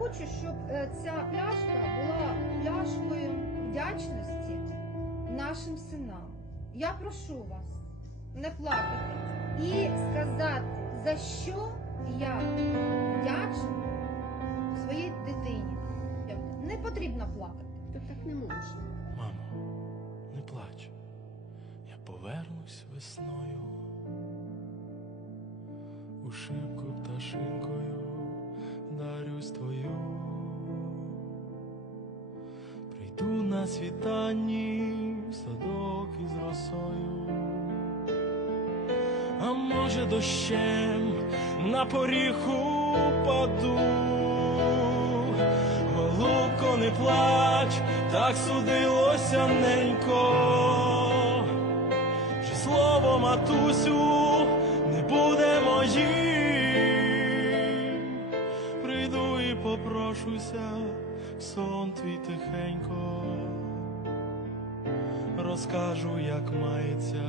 хочу, щоб е, ця пляшка була пляшкою вдячності нашим синам. Я прошу вас не плакати і сказати, за що я вдячна своїй дитині. Не потрібно плакати. Та так не можна. Мамо, не плач. Я повернусь весною. У шибку пташинкою дарюсь на світанні садок із росою. А може дощем на поріг упаду. Голубко, не плач, так судилося ненько. Вже слово матусю не буде моїм. Прийду і попрошуся сон твій тихенько. Розкажу, як мається